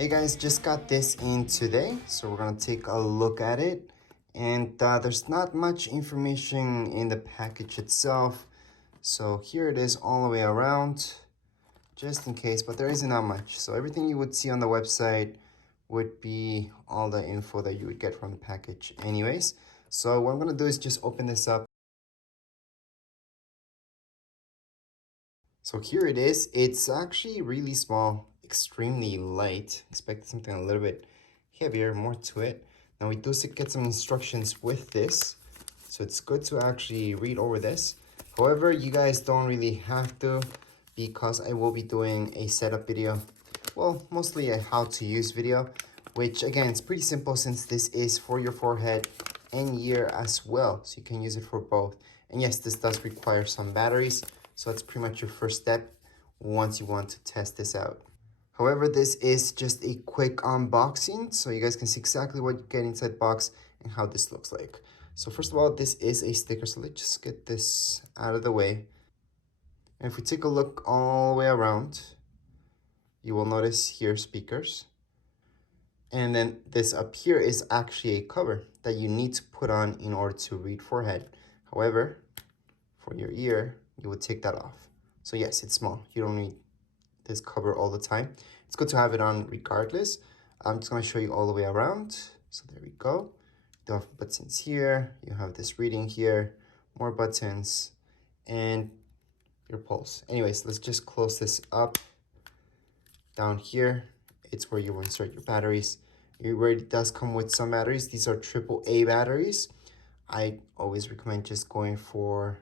Hey guys, just got this in today, so we're gonna take a look at it. And there's not much information in the package itself. So here it is all the way around, just in case, but there isn't that much. So everything you would see on the website would be all the info that you would get from the package anyways. So what I'm gonna do is just open this up. So here it is. It's actually really small, extremely light. Expect something a little bit heavier, more to it. Now we do get some instructions with this, so it's good to actually read over this. However, you guys don't really have to, because I will be doing a setup video. Well, mostly a how to use video, which again, it's pretty simple since this is for your forehead and ear as well. So you can use it for both. And yes, this does require some batteries. So that's pretty much your first step once you want to test this out. However, this is just a quick unboxing, so you guys can see exactly what you get inside the box and how this looks like. So first of all, this is a sticker, so let's just get this out of the way. And if we take a look all the way around, you will notice here speakers. And then this up here is actually a cover that you need to put on in order to read forehead. However, for your ear, you would take that off. So yes, it's small. You don't need this cover all the time. It's good to have it on regardless. I'm just going to show you all the way around. So there we go. You have buttons here. You have this reading here, more buttons, and your pulse. Anyways, let's just close this up. Down here, it's where you will insert your batteries. It already does come with some batteries. These are AAA batteries. I always recommend just going for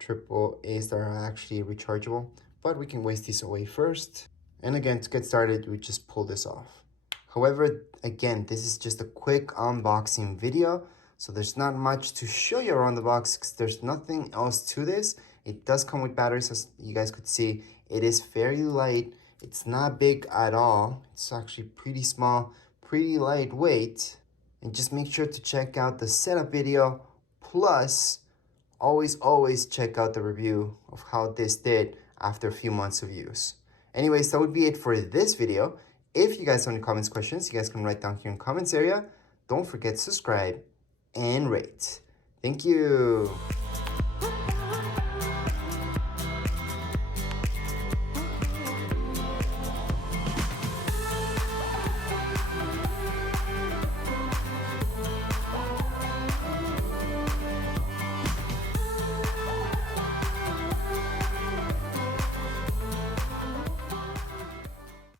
AAAs that are actually rechargeable, but we can waste these away first. And again, to get started, we just pull this off. However, again, this is just a quick unboxing video, so there's not much to show you around the box because there's nothing else to this. It does come with batteries, as you guys could see. It is very light. It's not big at all. It's actually pretty small, pretty lightweight. And just make sure to check out the setup video, plus always check out the review of how this did after a few months of use. Anyways, that would be it for this video. If you guys have any comments, questions, you guys can write down here in the comments area. Don't forget to subscribe and rate. Thank you.